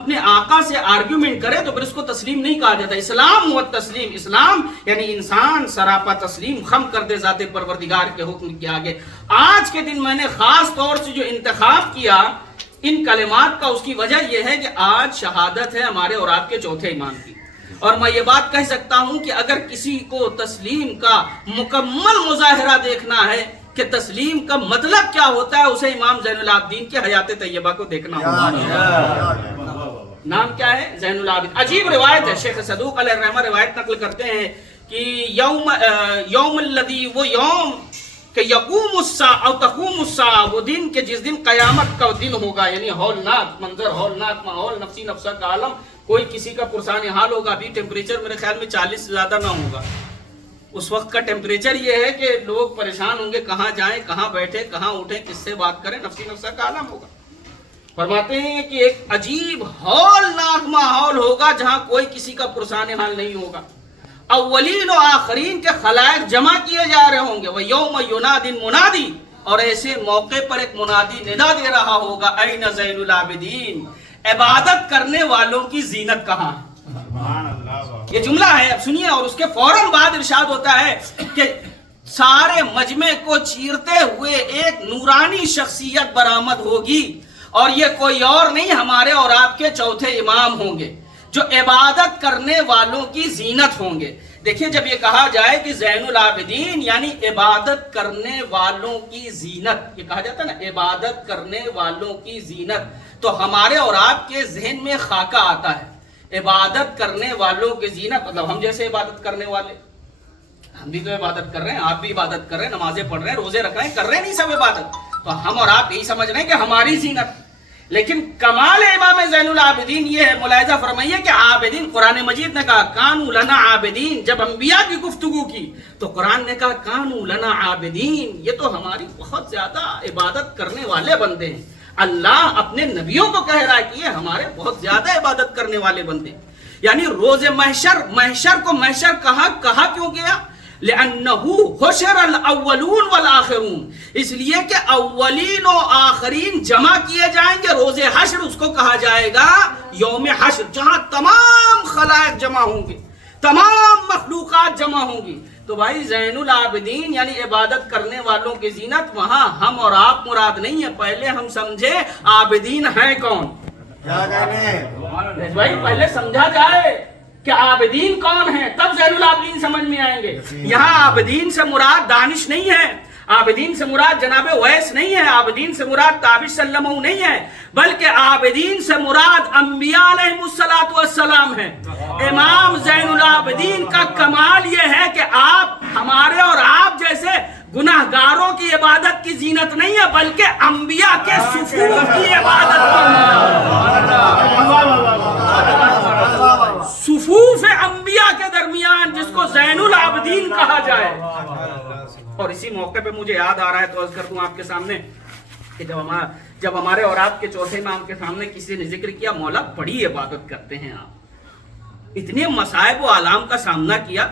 اپنے آقا سے آرگیومنٹ کرے تو پھر اس کو تسلیم نہیں کہا جاتا. اسلام و تسلیم، اسلام یعنی انسان سراپا تسلیم خم کر دے ذات پروردگار کے حکم کے آگے. آج کے دن میں نے خاص طور سے جو انتخاب کیا ان کلمات کا، اس کی وجہ یہ ہے کہ آج شہادت ہے ہمارے اور آپ کے چوتھے امام کی. اور میں یہ بات کہہ سکتا ہوں کہ اگر کسی کو تسلیم کا مکمل مظاہرہ دیکھنا ہے کہ تسلیم کا مطلب کیا ہوتا ہے، اسے امام زین العابدین کی حیات طیبہ کو دیکھنا ہوگا. نام کیا ہے؟ زین العابدین. عجیب روایت ہے، شیخ صدوق علیہ الرحمہ روایت نقل کرتے ہیں کہ یوم الذی، وہ یوم کہ یقوم الساعہ او تقوم الساعہ، وہ دن کہ جس دن قیامت کا دن ہوگا، یعنی ہولناک منظر، ہولناک ماحول، نفسی نفسہ کا عالم، کوئی کسی کا پرسان حال ہوگا. ابھی ٹیمپریچر میرے خیال میں 40 سے زیادہ نہ ہوگا. اس وقت کا ٹیمپریچر یہ ہے کہ لوگ پریشان ہوں گے، کہاں جائیں، کہاں بیٹھیں، کہاں اٹھیں، کس سے بات کریں، نفسی نفسہ کا عالم ہوگا. فرماتے ہیں کہ ایک عجیب ہولناک ماحول ہوگا جہاں کوئی کسی کا پرسان حال نہیں ہوگا. اولین و آخرین کے خلائق جمع کیے جا رہے ہوں گے. وَيَوْمَ يُنَادِ الْمُنَادِ، اور ایسے موقع پر ایک منادی ندا دے رہا ہوگا، اَيْنَ زَيْنُ الْعَابِدِينَ، عبادت کرنے والوں کی زینت کہاں ہے؟ یہ جملہ ہے، اب سنیے. اور اس کے فوراً بعد ارشاد ہوتا ہے کہ سارے مجمع کو چیرتے ہوئے ایک نورانی شخصیت برآمد ہوگی، اور یہ کوئی اور نہیں، ہمارے اور آپ کے چوتھے امام ہوں گے جو عبادت کرنے والوں کی زینت ہوں گے. دیکھیں، جب یہ کہا جائے کہ زین العابدین یعنی عبادت کرنے والوں کی زینت، یہ کہا جاتا ہے نا عبادت کرنے والوں کی زینت، تو ہمارے اور آپ کے ذہن میں خاکہ آتا ہے عبادت کرنے والوں کی زینت. مطلب ہم جیسے عبادت کرنے والے، ہم بھی تو عبادت کر رہے ہیں، آپ بھی عبادت کر رہے ہیں، نمازیں پڑھ رہے ہیں، روزے رکھ رہے ہیں، کر رہے ہیں نہیں سب عبادت، تو ہم اور آپ یہی سمجھ رہے ہیں کہ ہماری زینت. لیکن کمال امام زین العابدین یہ ہے، ملاحظہ فرمائیے کہ عابدین، قرآن مجید نے کہا کانوا لنا عابدین. جب انبیاء کی گفتگو کی تو قرآن نے کہا کانوا لنا عابدین، یہ تو ہماری بہت زیادہ عبادت کرنے والے بندے ہیں. اللہ اپنے نبیوں کو کہہ رہا ہے کہ یہ ہمارے بہت زیادہ عبادت کرنے والے بندے. یعنی روز محشر کو محشر کہا کیوں گیا؟ لِأَنَّهُ حُشِرَ الْأَوَّلُونَ وَالْآخِرُونَ، اس لیے کہ اولین و آخرین جمع کیے جائیں گے. روز حشر اس کو کہا جائے گا یوم حشر، جہاں تمام خلائق جمع ہوں گے، تمام مخلوقات جمع ہوں گی. تو بھائی زین العابدین یعنی عبادت کرنے والوں کی زینت، وہاں ہم اور آپ مراد نہیں ہے. پہلے ہم سمجھے عابدین ہیں کون، بھائی پہلے سمجھا جائے کہ عابدین کون ہیں، تب زین العابدین سمجھ میں آئیں گے. یہاں عابدین سے مراد دانش نہیں ہے، عابدین سے مراد جناب ویس نہیں ہے، عابدین سے مراد تابش سلمہ نہیں ہے، بلکہ عابدین سے مراد انبیاء علیہ السلام ہے. امام زین العابدین کا کمال یہ ہے کہ آپ ہمارے اور آپ جیسے گناہگاروں کی عبادت کی زینت نہیں ہے، بلکہ انبیاء کے صفوف کی عبادت صفوف انبیاء کے درمیان، جس کو زین العابدین کہا جائے. اور اسی موقع پہ مجھے یاد آ رہا ہے تو عرض کر دوں آپ کے سامنے کہ جب ہمارے اور آپ کے چوتھے امام کے سامنے کسی نے ذکر کیا مولا بڑی عبادت کرتے ہیں آپ، اتنے مصائب و آلام کا سامنا کیا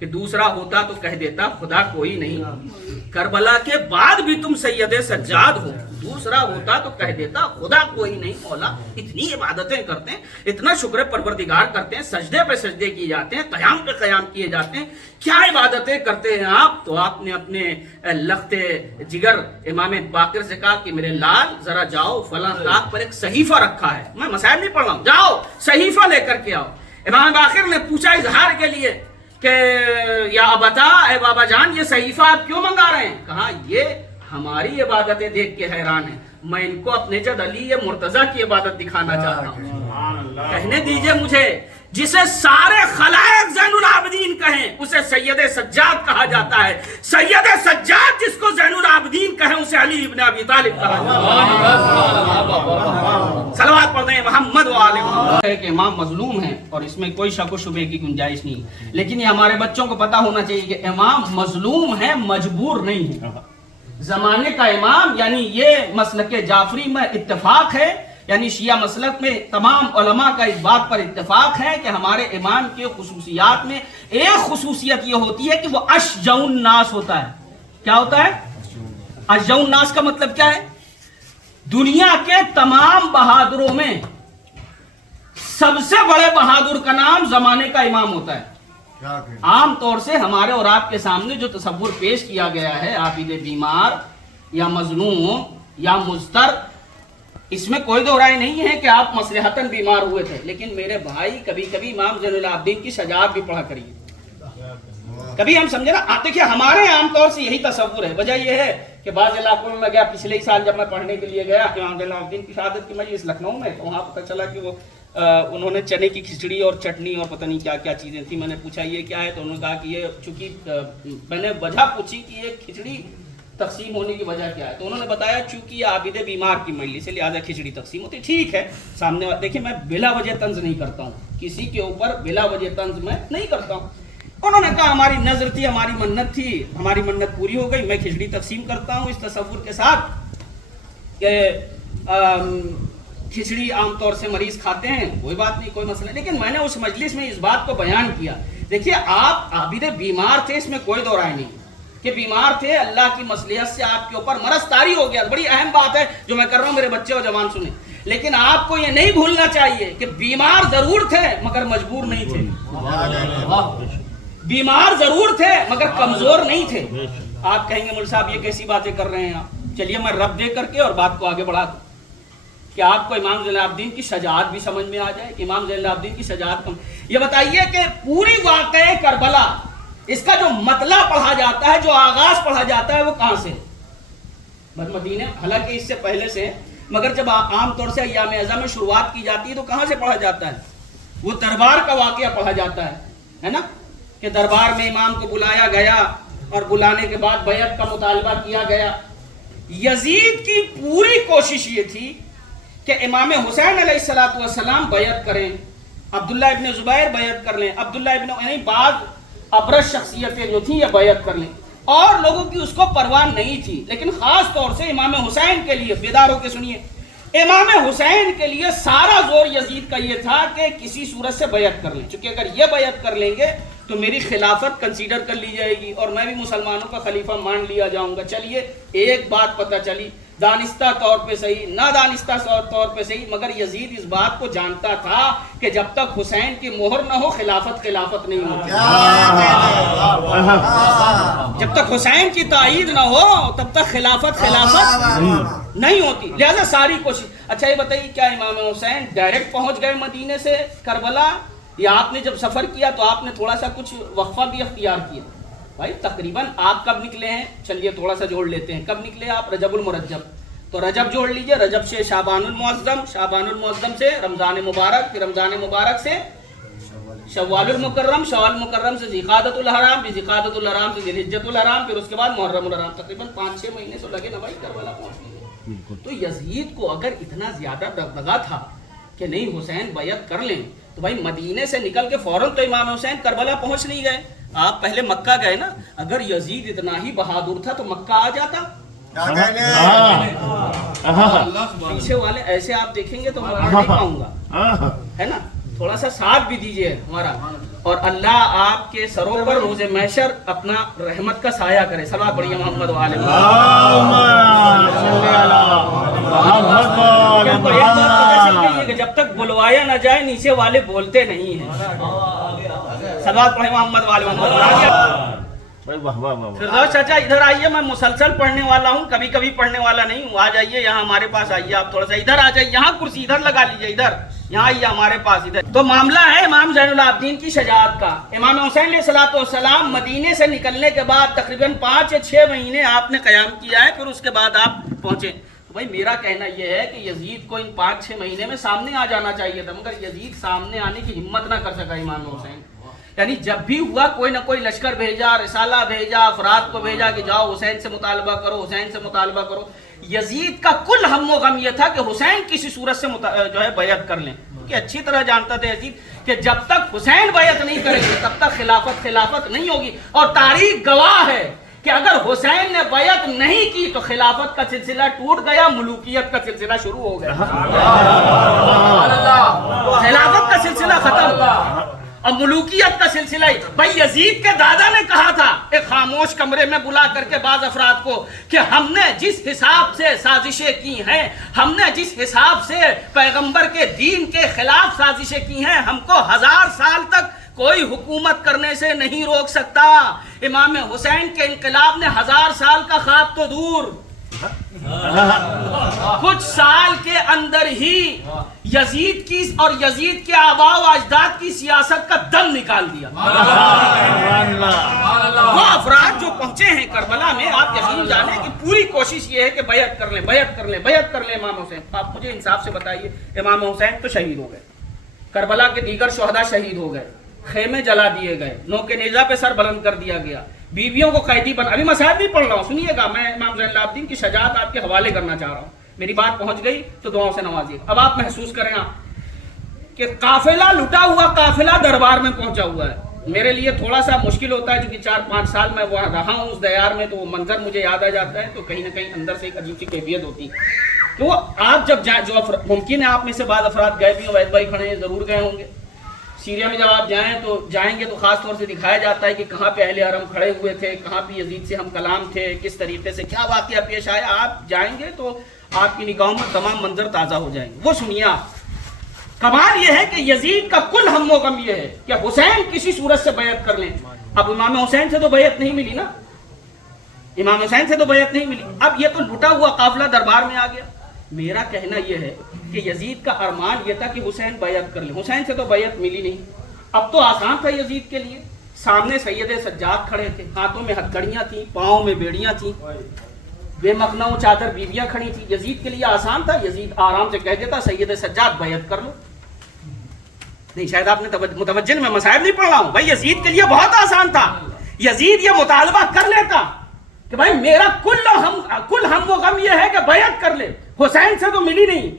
کہ دوسرا ہوتا تو کہہ دیتا خدا کوئی نہیں، کربلا کے بعد بھی تم سید سجاد ہو، دوسرا ہوتا تو کہہ دیتا خدا کوئی نہیں. مولا اتنی عبادتیں کرتے ہیں، اتنا شکر پروردگار کرتے ہیں، سجدے پہ سجدے کیے جاتے ہیں، قیام پہ قیام کیے جاتے ہیں، کیا عبادتیں کرتے ہیں آپ. تو آپ نے اپنے لخت جگر امام باقر سے کہا کہ میرے لال ذرا جاؤ فلاں طاق پر ایک صحیفہ رکھا ہے، میں مسائل نہیں پڑھ رہا ہوں، جاؤ صحیفہ لے کر کے آؤ. امام باقر نے پوچھا اظہار کے لیے کہ یا ابتا، اے بابا جان، یہ صحیفہ آپ کیوں منگا رہے ہیں؟ کہا یہ ہماری عبادتیں دیکھ کے حیران ہیں، میں ان کو اپنے جد علی مرتضیٰ کی عبادت دکھانا چاہتا ہوں. کہنے دیجئے مجھے، جسے سارے خلائق زین العابدین کہیں اسے سید سجاد کہا جاتا ہے. سید سجاد جس کو زین العابدین کہیں اسے علی ابن ابی طالب کہا جاتا ہے. صلوات پڑھتے ہیں محمد و آل محمد. ہے کہ امام مظلوم ہیں اور اس میں کوئی شک و شبے کی گنجائش نہیں، لیکن یہ ہمارے بچوں کو پتا ہونا چاہیے کہ امام مظلوم ہے، مجبور نہیں ہے. زمانے کا امام یعنی یہ مسلک جعفری میں اتفاق ہے، یعنی شیعہ مسلک میں تمام علماء کا اس بات پر اتفاق ہے کہ ہمارے امام کے خصوصیات میں ایک خصوصیت یہ ہوتی ہے کہ وہ اشجع الناس ہوتا ہے. کیا ہوتا ہے؟ اشجع الناس کا مطلب کیا ہے؟ دنیا کے تمام بہادروں میں سب سے بڑے بہادر کا نام زمانے کا امام ہوتا ہے. عام طور سے ہمارے اور آپ کے سامنے جو تصور پیش کیا گیا ہے عابد بیمار یا مظلوم یا مضطر، اس میں کوئی دو رائے نہیں ہے کہ آپ مصلحتاً بیمار ہوئے تھے، لیکن میرے بھائی کبھی کبھی امام زین العابدین کی شجاعت بھی پڑھا کریے. کبھی ہم سمجھے نا، دیکھیے ہمارے عام طور سے یہی تصور ہے. وجہ یہ ہے کہ بعض علاقوں میں گیا، پچھلے سال جب میں پڑھنے کے لیے گیا امام زین العابدین کی شہادت کی مجلس لکھنؤ میں، تو وہاں پتہ چلا کہ وہ انہوں نے چنے کی کھچڑی اور چٹنی اور پتہ نہیں کیا کیا چیزیں تھیں. میں نے پوچھا یہ کیا ہے، تو انہوں نے کہا کہ یہ چونکہ میں نے وجہ پوچھی کہ یہ کھچڑی تقسیم ہونے کی وجہ کیا ہے، تو انہوں نے بتایا چونکہ یہ عابد بیمار کی مجلس ہے لہٰذا کھچڑی تقسیم ہوتی. ٹھیک ہے، سامنے دیکھیں میں بلا وجہ طنز نہیں کرتا ہوں، کسی کے اوپر بلا وجہ طنز میں نہیں کرتا ہوں. انہوں نے کہا ہماری نظر تھی، ہماری منت تھی، ہماری منت پوری ہو گئی، میں کھچڑی تقسیم کرتا ہوں اس تصور کے ساتھ کہ کھچڑی عام طور سے مریض کھاتے ہیں، کوئی بات نہیں، کوئی مسئلہ نہیں. لیکن میں نے اس مجلس میں اس بات کو بیان کیا. دیکھیے آپ عابد بیمار تھے، اس میں کوئی دو رائے نہیں کہ بیمار تھے، اللہ کی مصلحت سے آپ کے اوپر مرض طاری ہو گیا. بڑی اہم بات ہے جو میں کر رہا ہوں، میرے بچے اور جوان سنیں. لیکن آپ کو یہ نہیں بھولنا چاہیے کہ بیمار ضرور تھے مگر مجبور نہیں تھے. بیمار ضرور تھے مگر کمزور نہیں تھے. آپ کہیں گے مول صاحب یہ کیسی باتیں کر رہے ہیں آپ؟ چلیے میں رب دے کر کے اور بات کو آگے بڑھا دوں کہ آپ کو امام زین العابدین کی شجاعت بھی سمجھ میں آ جائے. امام زین العابدین کی شجاعت یہ بتائیے کہ پوری واقعہ کربلا اس کا جو مطلع پڑھا جاتا ہے، جو آغاز پڑھا جاتا ہے، وہ کہاں سے؟ مدینہ، حالانکہ اس سے پہلے سے، مگر جب عام طور سے ایام اعظم میں شروعات کی جاتی ہے تو کہاں سے پڑھا جاتا ہے؟ وہ دربار کا واقعہ پڑھا جاتا ہے نا، کہ دربار میں امام کو بلایا گیا اور بلانے کے بعد بیعت کا مطالبہ کیا گیا. یزید کی پوری کوشش یہ تھی کہ امام حسین علیہ السلام بیعت کریں، عبداللہ ابن زبیر بیعت کر لیں، عبداللہ ابن یعنی بعض ابرز شخصیتیں جو تھیں یہ بیعت کر لیں، اور لوگوں کی اس کو پرواہ نہیں تھی. لیکن خاص طور سے امام حسین کے لیے، بیدار ہو کے سنیے، امام حسین کے لیے سارا زور یزید کا یہ تھا کہ کسی صورت سے بیعت کر لیں، چونکہ اگر یہ بیعت کر لیں گے تو میری خلافت کنسیڈر کر لی جائے گی اور میں بھی مسلمانوں کا خلیفہ مان لیا جاؤں گا. چلیے ایک بات پتہ چلی، دانستہ طور پہ صحیح، نہ دانستہ طور پہ صحیح، مگر یزید اس بات کو جانتا تھا کہ جب تک حسین کی مہر نہ ہو خلافت نہیں ہوتی. جب تک حسین کی تائید نہ ہو تب تک خلافت نہیں ہوتی. لہذا ساری کوشش. اچھا یہ بتائیے کیا امام حسین ڈائریکٹ پہنچ گئے مدینے سے کربلا، یا آپ نے جب سفر کیا تو آپ نے تھوڑا سا کچھ وقفہ بھی اختیار کیا؟ بھائی تقریباً آپ کب نکلے ہیں؟ چلیے تھوڑا سا جوڑ لیتے ہیں. کب نکلے آپ؟ رجب المرجب. تو رجب جوڑ لیجئے، رجب سے شعبان المعظم، شعبان المعظم سے رمضان مبارک، پھر رمضان مبارک سے شوال المکرم، شوال المکرم سے ذیقعدۃ الحرام، پھر ذیقعدۃ الحرام سے ذوالحجۃ الحرام، پھر اس کے بعد محرم الحرام. تقریباً 5-6 مہینے سے لگے نا بھائی کربلا پہنچنے میں. تو یزید کو اگر اتنا زیادہ دغدغہ تھا کہ نہیں حسین بیعت کر لیں، تو بھائی مدینے سے نکل کے فوراً تو امام حسین کربلا پہنچ نہیں گئے. آپ پہلے مکہ گئے نا. اگر یزید اتنا ہی بہادر تھا تو مکہ آ جاتا. پیچھے والے ایسے آپ دیکھیں گے تو میں نہیں پاؤں گا، ہے نا. تھوڑا سا ساتھ بھی دیجئے ہمارا، اور اللہ آپ کے سروں پر روز محشر اپنا رحمت کا سایہ کرے. صلوات پڑھیے محمد وآلہ محمد. جب تک بلوایا نہ جائے نیچے والے بولتے نہیں ہیں. صلوات پڑھیں محمد وآلہ محمد. فردوس چاچا ادھر آئیے، میں مسلسل پڑھنے والا ہوں، کبھی کبھی پڑھنے والا نہیں ہوں. آ جائیے یہاں ہمارے پاس آئیے. آپ تھوڑا سا ادھر آ جائیے، یہاں کرسی ادھر لگا لیجیے، ادھر یہاں آئیے ہمارے پاس ادھر. تو معاملہ ہے امام زین العابدین کی شجاعت کا. امام حسین علیہ السلام مدینے سے نکلنے کے بعد تقریباً 5 یا 6 مہینے آپ نے قیام کیا ہے، پھر اس کے بعد آپ پہنچے. بھائی میرا کہنا یہ ہے کہ یزید کو ان 5-6 مہینے میں سامنے آ جانا چاہیے تھا، مگر یزید سامنے آنے کی ہمت نہ کر سکا امام حسین. یعنی جب بھی ہوا کوئی نہ کوئی لشکر بھیجا، رسالہ بھیجا، افراد کو بھیجا کہ جاؤ حسین سے مطالبہ کرو، حسین سے مطالبہ کرو. یزید کا کل ہم و غم یہ تھا کہ حسین کسی صورت سے جو ہے بیعت کر لیں، کہ اچھی طرح جانتا تھا یزید کہ جب تک حسین بیعت نہیں کریں گے تب تک خلافت نہیں ہوگی. اور تاریخ گواہ ہے کہ اگر حسین نے بیعت نہیں کی تو خلافت کا سلسلہ ٹوٹ گیا، ملوکیت کا سلسلہ شروع ہو گیا. خلافت کا سلسلہ ختم. اور ملوکیت کا سلسلہ ہی. بھائی یزید کے دادا نے کہا تھا ایک خاموش کمرے میں بلا کر کے بعض افراد کو کہ ہم نے جس حساب سے سازشیں کی ہیں, ہم نے جس حساب سے پیغمبر کے دین کے خلاف سازشیں کی ہیں, ہم کو 1000 سال تک کوئی حکومت کرنے سے نہیں روک سکتا. امام حسین کے انقلاب نے 1000 سال کا خواب تو دور, کچھ سال کے اندر ہی یزید کی اور یزید کے آباء و اجداد کی سیاست کا دم نکال دیا. وہ افراد جو پہنچے ہیں کربلا میں, آپ یقین جانیں کہ پوری کوشش یہ ہے کہ بیعت کر لیں, بیعت کر لیں, بیعت کر لیں امام حسین. آپ مجھے انصاف سے بتائیے, امام حسین تو شہید ہو گئے, کربلا کے دیگر شہداء شہید ہو گئے, خیمے جلا دیے گئے, نوک نیزہ پہ سر بلند کر دیا گیا, بیویوں کو قیدی بنا. ابھی مسائل نہیں پڑھ رہا ہوں, سنیے گا, میں امام زین العابدین کی شجاعت آپ کے حوالے کرنا چاہ رہا ہوں. میری بات پہنچ گئی تو دعاؤں سے نوازیے. اب آپ محسوس کریں کہ قافلہ لٹا ہوا قافلہ دربار میں پہنچا ہوا ہے. میرے لیے تھوڑا سا مشکل ہوتا ہے کیونکہ 4-5 سال میں وہاں رہا ہوں اس دیار میں, تو وہ منظر مجھے یاد آ جاتا ہے, تو کہیں نہ کہیں اندر سے ایک عجیب سی کیفیت ہوتی ہے. تو آپ جب جائیں, جو ممکن ہے آپ میں سے بعض افراد گئے بھی ہوں, وید بھائی کھڑے ہیں, ضرور گئے ہوں گے. سیریا میں جب آپ جائیں گے تو خاص طور سے دکھایا جاتا ہے کہ کہاں پہ اہل حرم کھڑے ہوئے تھے, کہاں پہ یزید سے ہم کلام تھے, کس طریقے سے کیا واقعہ پیش آیا. آپ جائیں گے تو آپ کی نگاہوں میں تمام منظر تازہ ہو جائیں گے. وہ سنیے آپ, کمال یہ ہے کہ یزید کا کل ہم و غم یہ ہے کہ حسین کسی صورت سے بیعت کر لیں. اب امام حسین سے تو بیعت نہیں ملی نا, امام حسین سے تو بیعت نہیں ملی. اب یہ تو لٹا ہوا قافلہ دربار میں آ گیا. میرا کہنا یہ ہے کہ یزید کا ارمان یہ تھا کہ حسین بیعت کر لیں. حسین سے تو بیعت ملی نہیں. اب تو آسان تھا یزید کے لیے, سامنے سید سجاد کھڑے تھے, ہاتھوں میں ہتھکڑیاں تھیں, پاؤں میں بیڑیاں تھیں, بے مخنہ و چادر بیویاں کھڑی تھیں. یزید کے لیے آسان تھا, یزید آرام سے کہہ دیتا سید سجاد بیعت کر لو. نہیں, شاید آپ نے متوجہ, میں مصائب نہیں پڑھ رہا ہوں. بھائی یزید کے لیے بہت آسان تھا, یزید یہ مطالبہ کر لیتا کہ بھائی میرا کل ہم و غم یہ ہے کہ بیعت کر لے. حسین سے تو ملی نہیں.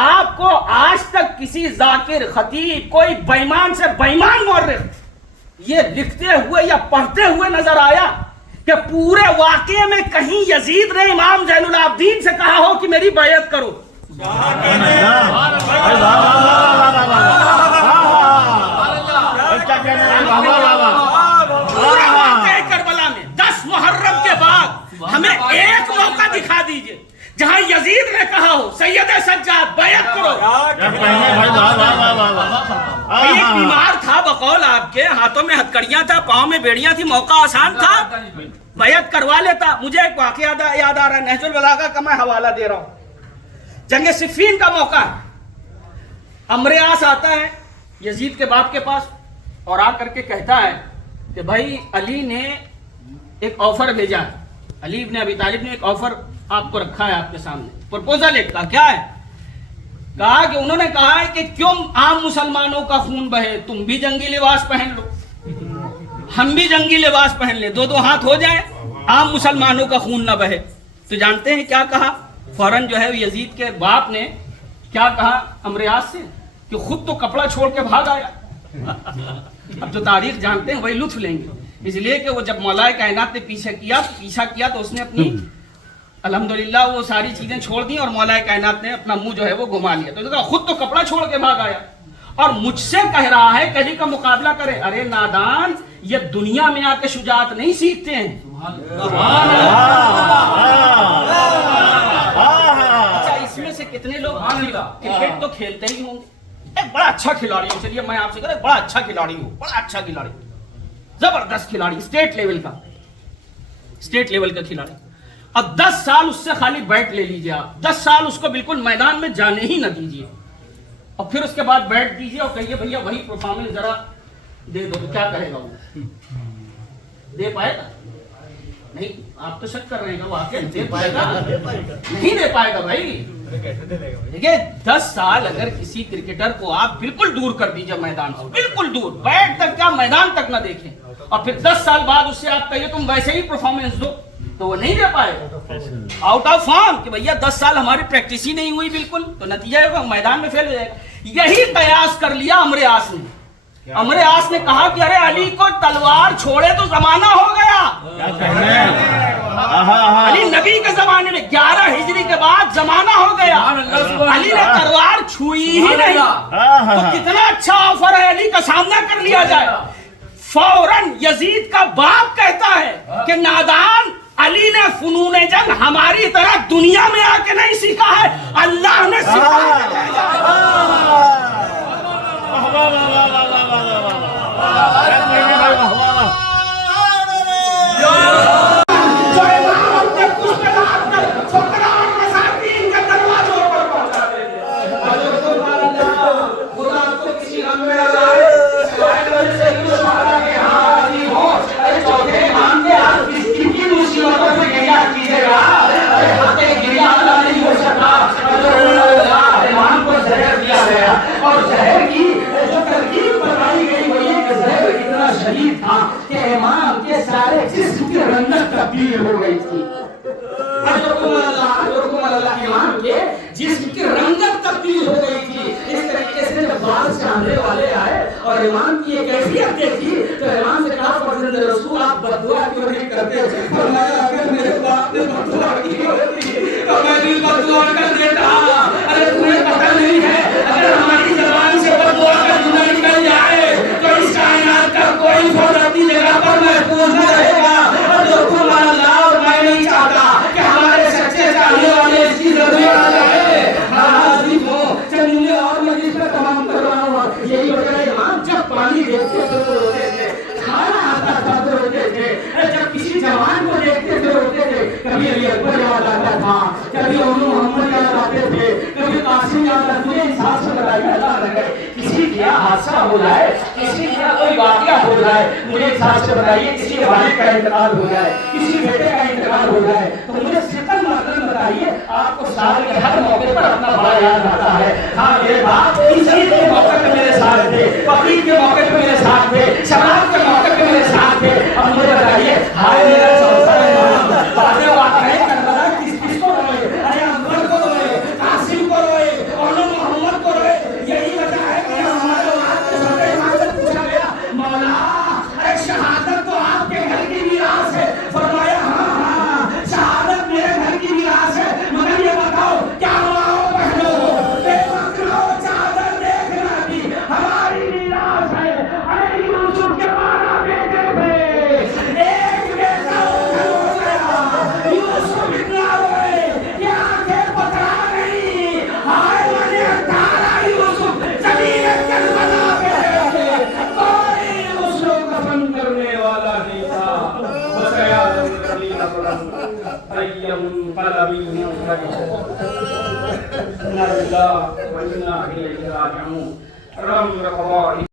آپ کو آج تک کسی ذاکر, خطیب, کوئی بےمان سے بےمان مورخ یہ لکھتے ہوئے یا پڑھتے ہوئے نظر آیا کہ پورے واقعے میں کہیں یزید نے امام زین العابدین سے کہا ہو کہ میری بیعت کرو؟ پورے واقعے کربلا میں 10 محرم کے بعد ہمیں ایک موقع دکھا دیجئے جہاں یزید نے کہا ہو سید سجاد بیعت کرو. ایک بیمار تھا بقول آپ کے, ہاتھوں میں ہتھکڑیاں تھا, پاؤں میں بیڑیاں تھی, موقع آسان تھا, بیعت کروا لیتا. مجھے ایک واقعہ یاد آ رہا ہے, نہج البلاغہ کا میں حوالہ دے رہا ہوں. جنگ صفین کا موقع ہے, عمرو عاص آتا ہے یزید کے باپ کے پاس اور آ کر کے کہتا ہے کہ بھائی علی نے ایک آفر بھیجا ہے, علی ابن ابی طالب نے ایک آفر آپ کو رکھا ہے آپ کے سامنے, پرپوزل ایک کا. کیا ہے؟ کہا کہ انہوں نے کہا ہے کہ کیوں عام مسلمانوں کا خون بہے, تم بھی جنگی لباس پہن لو, ہم بھی جنگی لباس پہن لیں, 2 ہاتھ ہو جائیں, عام مسلمانوں کا خون نہ بہے. تو جانتے ہیں کیا کہا فوراً جو ہے یزید کے باپ نے؟ کیا کہا عمرو عاص سے کہ خود تو کپڑا چھوڑ کے بھاگ آیا. اب جو تاریخ جانتے ہیں وہی لطف لیں گے, اس لیے کہ وہ جب مولا کائنات نے پیچھا کیا تو اس نے اپنی الحمدللہ وہ ساری چیزیں چھوڑ دی اور مولا کائنات نے اپنا منہ جو ہے وہ گھما لیا. تو خود تو کپڑا چھوڑ کے بھاگ آیا اور مجھ سے کہہ رہا ہے کہ علی کا مقابلہ کرے. ارے نادان, یہ دنیا میں آ کے شجاعت نہیں سیکھتے ہیں. اچھا, اس میں سے کتنے لوگ کرکٹ تو کھیلتے ہی ہوں گے, ایک بڑا اچھا کھلاڑی ہوں, چلیے میں آپ سے کہہ رہا بڑا اچھا کھلاڑی ہوں, بڑا اچھا کھلاڑی, زبردست کھلاڑی, اسٹیٹ لیول کا کھلاڑی, اب 10 سال اس سے خالی بیٹ لے لیجیے آپ, 10 سال اس کو بالکل میدان میں جانے ہی نہ دیجیے, اور پھر اس کے بعد بیٹ دیجیے اور کہیے بھیا وہی پرفارمنس ذرا دے دو, تو کیا کرے گا وہ؟ دے پائے گا؟ نہیں, آپ تو شک کر رہے ہیں واقعی دے پائے گا؟ نہیں دے پائے گا بھائی. دیکھیے 10 سال اگر کسی کرکٹر کو آپ بالکل دور کر دیجیے میدان سے, بالکل دور, بیٹ تک کیا میدان تک نہ دیکھیں, اور پھر 10 سال بعد اس سے آپ کہیے تم ویسے ہی پرفارمنس دو, تو وہ نہیں دے پائے گا. آؤٹ آف فارم کہ بھیا 10 سال ہماری پریکٹس ہی نہیں ہوئی بالکل, تو نتیجہ ہوگا میدان میں فیل ہو جائے گا. یہی قیاس کر لیا عمرو عاص نے. عمرو عاص نے کہا کہ ارے علی کو تلوار چھوڑے تو زمانہ ہو گیا, علی نبی کے زمانے میں 11 ہجری کے بعد زمانہ ہو گیا, علی نے تلوار چھوئی ہی نہیں. تو کتنا اچھا آفر ہے علی کا سامنا کر لیا جائے. فوراً یزید کا باپ کہتا ہے کہ نادان علی نے فنون جنگ ہماری طرح دنیا میں آ کے نہیں سیکھا ہے, اللہ نے سکھا کے بھیجا. اور زہر کی جو ترکیب بتائی گئی وہ یہ کہ زہر اتنا شدید تھا کہ امام کے سارے جسم کی رنگت تبدیل ہو گئی تھی. امام کے جسم کی رنگت تبدیل ہو گئی تھی. اس طریقے سے جب بال چاندے والے آئے اور امام کی یہ کیفیت دیکھی تو امام سے کہا فرزند رسول آپ بددعا کیوں نہیں کرتے؟ فرمایا اگر میرے باپ نے بددعا کی ہوتی تو میں بھی بددعا کر دیتا. ارے تمہیں پتہ نہیں ہے اگر ہماری زبان سے بددعا کا جملہ نکل جائے تو اس کائنات کا کوئی فرد اپنی جگہ پر محفوظ نہ رہے گا. اور میں نہیں چاہتا کہ ہمارے سچے چاہنے والے اس کی ضرورت آ جائے. حاضر ہو چلیے اور میں اس پر تمام کر رہا ہوں. یہی وجہ ہے امام جب پانی دیکھتے تھے تو روتے تھے, کھانا آتا تھا تو روتے تھے, جب کسی جوان کو دیکھتے تھے روتے تھے. کبھی علی اکبر یاد آتا تھا, کبھی ابو محمد یاد آتے تھے, کبھی قاسم یاد آتے تھے. انصاف سے بتائیے اللہ اگر کسی کا حادثہ ہو جائے, کسی کا کوئی واقعہ ہو جائے, مجھے انصاف سے بتائیے کسی کے والد کا انتقال ہو جائے, کسی بیٹے کا انتقال ہو جائے تو مجھے ستم ماتم بتائیے آپ کو سال کے ہر موقع پر اپنا بڑا یاد آتا ہے. ہاں میرے باپ اس عید کے موقع پہ میرے ساتھ تھے, بقرعید کے موقع پہ میرے ساتھ تھے, شراب کے موقع پہ میرے ساتھ تھے. اب مجھے بتائیے ہائے میرا چوتھا امام باتیں واقع ہے کربلا کس کو روئے؟ ارے اکبر کو روئے, قاسم کو روئے, اور محمد کو روئے. یہی وجہ ہے کہ ہمارے وہاں کے چھوٹے امام سے پوچھا گیا مولا ارے شہادت تو آپ کے گھر کی میراث ہے. فرمایا ہاں شہادت میرے گھر کی میراث ہے, مگر یہ بتاؤ کیا ماؤ بہنوں بے بکرو چادر دیکھنا بھی ہماری میراث ہے. ارے یوسف کے 12 بیٹے تھے, ایک بیٹا ادھر ہو گیا, یوسف اتنا روئے کہ آنکھیں پتھرا گئی. ہائے میں نے 18 یوسف زمین کربلا پہ ہے, کوئی اس کو کفن کرنے والا نہیں تھا. بس یا علی ایم قلبی نہ اللہ و انا الیہ راجعون. رم رقبائی